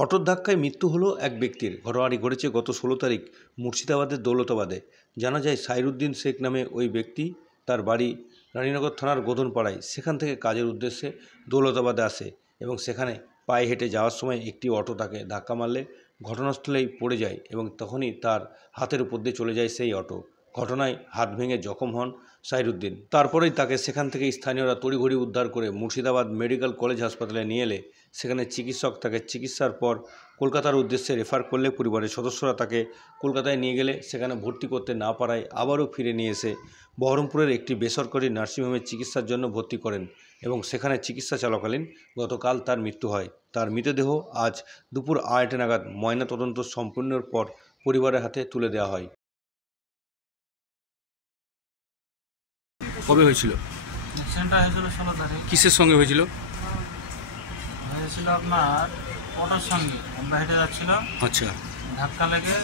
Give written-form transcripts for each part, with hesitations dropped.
অটোর ধাক্কায় মৃত্যু হলো এক ব্যক্তির। ঘটনাটি ঘটেছে গত 16 তারিখ মুর্শিদাবাদের দৌলতাবাদে। জানা যায় সাইরুদ্দিন শেখ নামে ওই ব্যক্তি, তার বাড়ি রানীনগর থানার গোধনপাড়ায়। সেখান থেকে কাজের উদ্দেশ্যে দৌলতাবাদে আসে এবং সেখানে পায়ে হেঁটে যাওয়ার সময় একটি অটো তাকে ধাক্কা মারলে ঘটনাস্থলেই পড়ে যায় এবং তখনই তার হাতের উপর দিয়ে চলে যায় সেই অটো। ঘটনায় হাত ভেঙে জখম হন সাইরুদ্দিন। তারপরেই তাকে সেখান থেকে স্থানীয়রা তড়িঘড়ি উদ্ধার করে মুর্শিদাবাদ মেডিকেল কলেজ হাসপাতালে নিয়ে এলে সেখানে চিকিৎসক তাকে চিকিৎসার পর কলকাতার উদ্দেশ্যে রেফার করলে পরিবারের সদস্যরা তাকে কলকাতায় নিয়ে গেলে সেখানে ভর্তি করতে না পারায় আবারও ফিরে নিয়ে এসে বহরমপুরের একটি বেসরকারি নার্সিংহোমে চিকিৎসার জন্য ভর্তি করেন এবং সেখানে চিকিৎসা চলাকালীন গতকাল তার মৃত্যু হয়। তার মৃতদেহ আজ দুপুর 2:30 নাগাদ ময়নাতদন্ত সম্পূর্ণের পর পরিবারের হাতে তুলে দেওয়া হয়। কবে হয়েছিল? অ্যাক্সিডেন্টটা হয়েছিল 16 তারিখ। কিসের সঙ্গে হয়েছিল? হয়েছিল আপনার অটোর সঙ্গে। আমরা হেঁটে যাচ্ছিলাম, আচ্ছা, ধাক্কা লেগে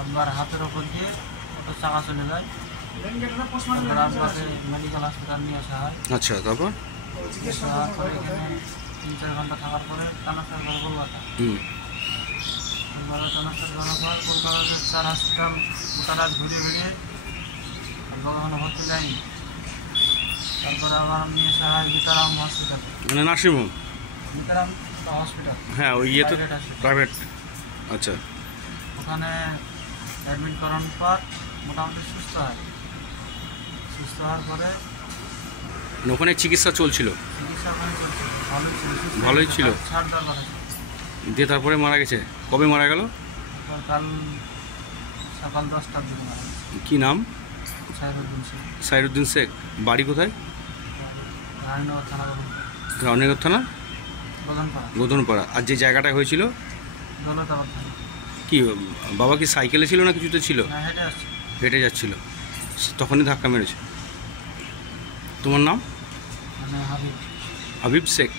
আপনার হাতের ওপর দিয়ে অটোর চাকা চলে যায়। তারপরে আপনাকে মেডিকেল হসপিটাল নিয়ে আসা হয়। আচ্ছা, তারপর চিকিৎসা হওয়ার পরে এখানে 3-4 ঘন্টা থাকার পরে ট্রান্সফার করা কলকাতা। ট্রান্সফার করার পর কলকাতার 4 হসপিটাল গোটা ঘুরে ঘুরিয়ে কখনো ভর্তি যায়নি। তারপরে আবার নিয়ে আসা হয় গীতারাম হসপিটাল, মানে নার্সিংহোম। গীতারাম হসপিটাল, হ্যাঁ, ওই ইয়েতে প্রাইভেট। আচ্ছা, ওখানে অ্যাডমিট করানোর পর মোটামুটি সুস্থ হয়। সুস্থ হওয়ার পরে ওখানে চিকিৎসা চলছিল, চিকিৎসা ওখানে চলছিল, ভালোই ছিল। ছাড় দরকার আছে। দিয়ে তারপরে মারা গেছে। কবে মারা গেল? কাল সকাল 10টার দিকে মারা গেছে। কি নাম? সাইরুদ্দিন শেখ, সাইরুদ্দিন শেখ। বাড়ি কোথায়? রানীনগর থানা, রানীনগর থানা গোধনপাড়া। গোধনপাড়া। আর যে জায়গাটা হয়েছিল দৌলতাবাদ থানা। কি বাবা কি সাইকেলে ছিল না কিছুতে ছিল? হ্যাঁ, হেঁটে আসছে। হেঁটে যাচ্ছিল, তখনই ধাক্কা মেরেছে। তোমার নাম? মানে হাবিব। হাবিব শেখ।